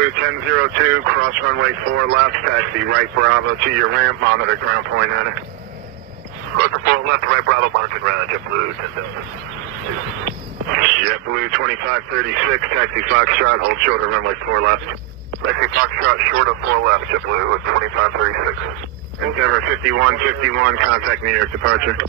JetBlue 1002, cross runway 4 left, taxi right Bravo to your ramp, monitor ground point enter. Cross the 4 left, right Bravo, monitor ground, JetBlue 1002. JetBlue 2536, taxi Foxtrot, hold short of runway 4 left. Taxi Foxtrot, short of 4 left, JetBlue 2536. Endeavor 5151, contact New York departure.